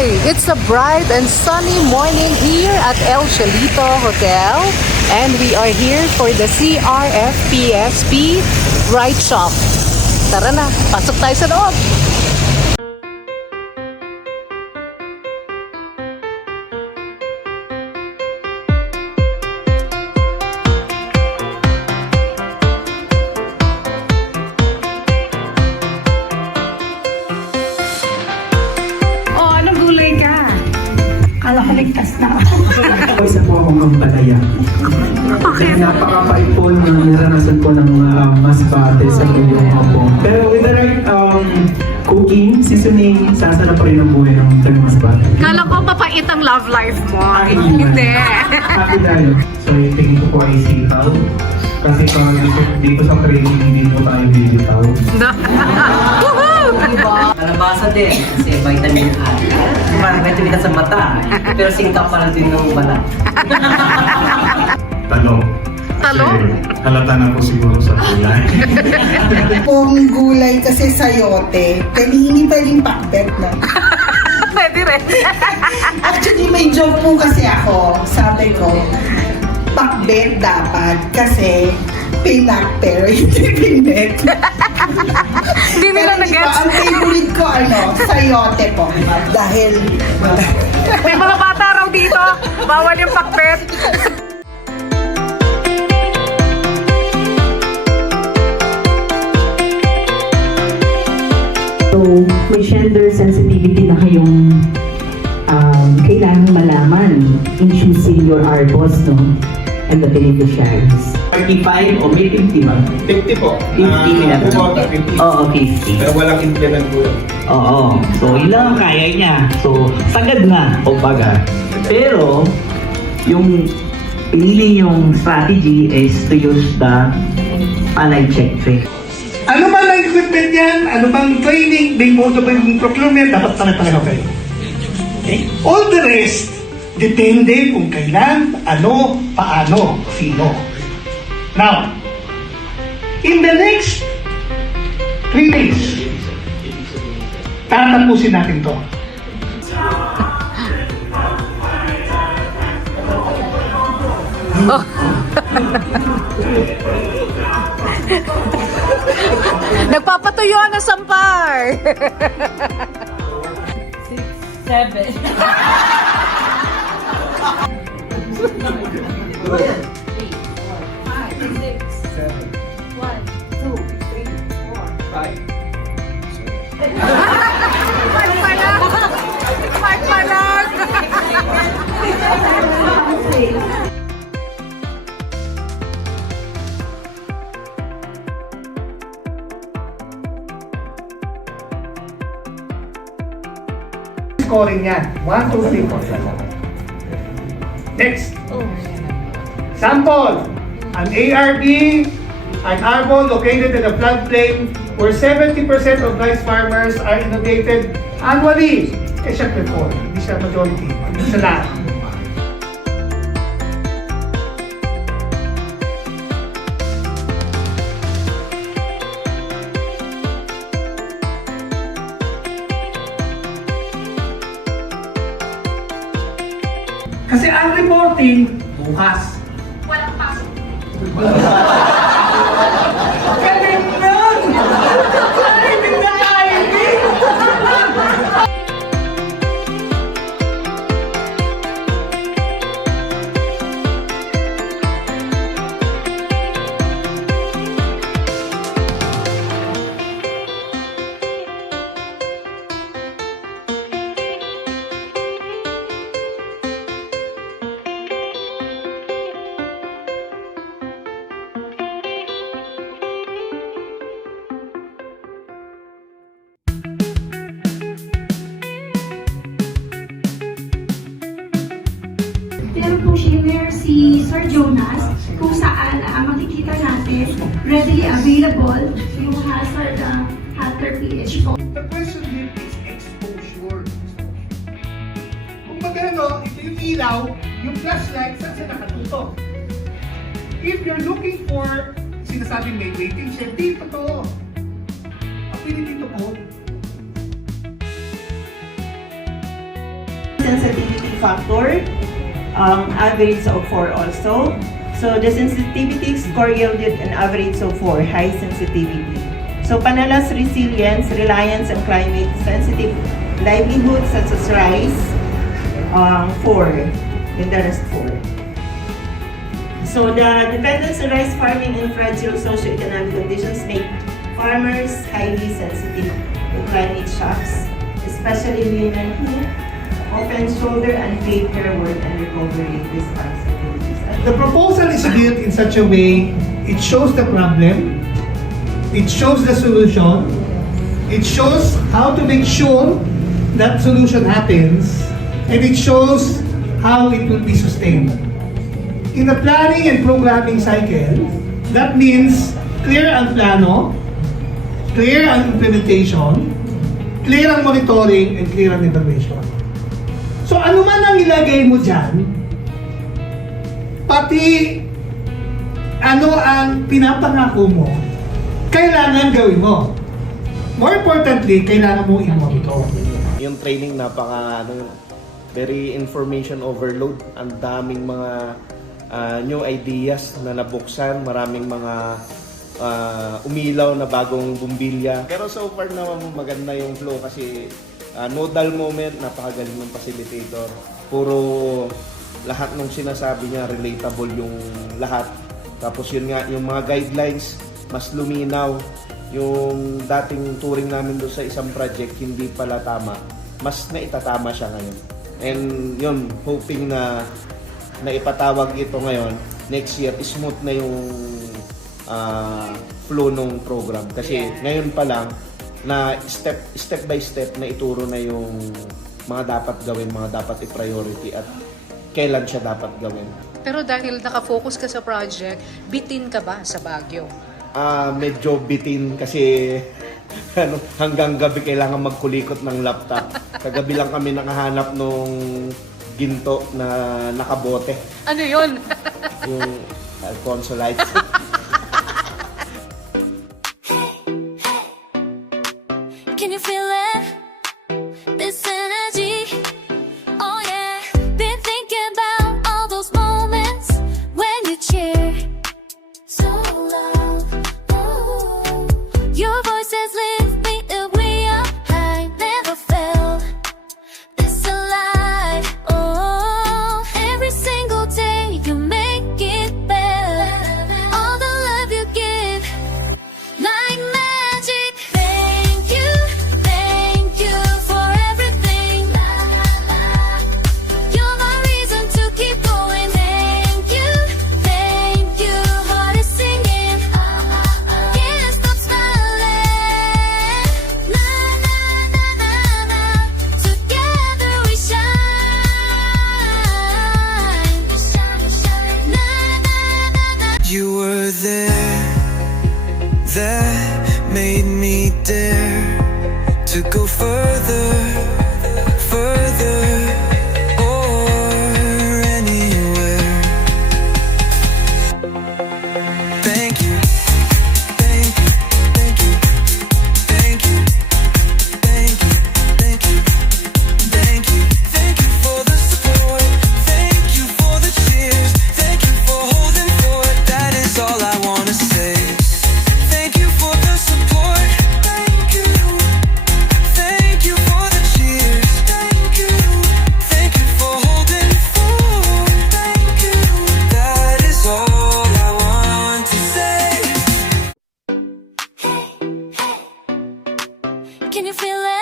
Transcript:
Hi! It's a bright and sunny morning here at El Chelito Hotel, and we are here for the CRFPSP Bright Shop. Tara na, pasok tayo sa loob! Kala ko ligtas na ako. Isa po akong kampalaya. Okay. Napakapait po ng naranasan ko ng masbate sa buong ako. Pero with the right cooking, seasoning, sasarap pa rin ang buhay ng taga-masbate. Kala ko mapait ang love life mo. Hindi. Happy tayo. So yung tingin ko po ay sitaw. Kasi dito sa training, hindi po tayo bibitaw. Kalabasa din kasi vitamin A. Medyo kita sa mata, pero singkap pa rin din ng balat. Talong. Talong? Kasi halata na po siguro sa gulay. Pong gulay kasi sayote, kaya hindi pwedeng pakbet na. Pwede rin. Actually, may joke po kasi ako. Sabi ko, pakbet dapat kasi pinak pero hindi pinek. Hindi nila Pero di ba, nag-gets. ang favorite ko, sayote po. Dahil, May mga bata raw dito. Bawal yung pakpet. So, may gender sensitivity na kayong kailangang malaman in choosing your arbos, no? And the beneficiaries. 35 o may 50 ba? 50 po. 50 na. Bumota, 50. Oo, 50. Pero walang implement po. Oo. So, yun lang ang kaya niya. So, sagad na, o baga. Pero, yung pinili yung strategy is to use the palay check trick. Ano ba ang equipment yan? Ano bang training? May modo ba yung procurement? Dapat talaga kayo. Okay? All the rest, depende kung kailan, ano, paano, sino. Now, in the next 3 days, tatapusin natin to. Nagpapatuyo na sampar! 5 pa lang. Scoring yan. 1, 2, 3, 4. Next. Sample. An ARB, an arbor located in a floodplain where 70% of rice farmers are inundated annually. Eh, syempre po, hindi siya majority. Hindi sa lahat. Kasi ang reporting, bukas. Walang pasok. Galing nun! Galing na Ivy! Meron po shinare si Sir Jonas kung saan makikita natin readily available yung hazard Hatter PH po. The question here is exposure. Kung magano, ito yung ilaw, yung flashlight, saan siya nakatutok? If you're looking for, sinasabing may waiting shed, dito to. Ang pinitito ko, sensitivity factor, average of 4 also. So the sensitivity score yielded an average of 4, high sensitivity. So Panalas resilience, reliance on climate sensitive livelihoods such as rice, 4, and the rest 4. So the dependence on rice farming and fragile socioeconomic conditions make farmers highly sensitive to climate shocks, especially women who often shoulder unpaid care work and recovery responsibilities. The proposal is built in such a way, it shows the problem, it shows the solution, it shows how to make sure that solution happens, and it shows how it will be sustained. In the planning and programming cycle, that means clear ang plano, clear ang implementation, clear ang monitoring, and clear ang evaluation. So ano man ang ilagay mo dyan, pati ano ang pinapangako mo, kailangan gawin mo. More importantly, kailangan mo i-monitor. Yung training very information overload. Ang daming mga new ideas na nabuksan, maraming mga umilaw na bagong bumbilya. Pero so far naman maganda yung flow kasi nodal moment, napakagaling ng facilitator. Puro lahat ng sinasabi niya, relatable yung lahat. Tapos yun nga, yung mga guidelines, mas luminaw. Yung dating touring namin doon sa isang project, hindi pala tama. Mas naitatama siya ngayon. And yun, hoping na ipatawag ito ngayon, next year, smooth na yung flow ng program. Kasi ngayon pa lang, na step by step na ituro na yung mga dapat gawin, mga dapat i-priority at kailan siya dapat gawin. Pero dahil nakafocus ka sa project, bitin ka ba sa Baguio? Medyo bitin kasi hanggang gabi kailangan magkulikot ng laptop. Kagabi lang kami nakahanap nung ginto na nakabote. Ano yun? Yung Alfonso Lights. Can you feel it? This energy. Oh yeah. Been thinking about all those moments when you cheer so loud. Oh. Your voices lift me up way up high. Never felt this alive. Oh, every single day you make it better. All the love you give, like magic. Thank you for everything. You're my reason to keep going. Thank you, heart is singing. Can't stop smiling. Na na na na na. Together we shine. Na na na na. You were there, that made me dare to go further, further, or anywhere. Thank you, thank you, thank you, thank you, thank you, thank you, thank you, thank you for the support, thank you for the cheers, thank you for holding forth. That is all I wanna say. Thank you for the support, thank you. Thank you for the cheers, thank you. Thank you for holding forth, thank you. That is all I want to say. Can you feel it?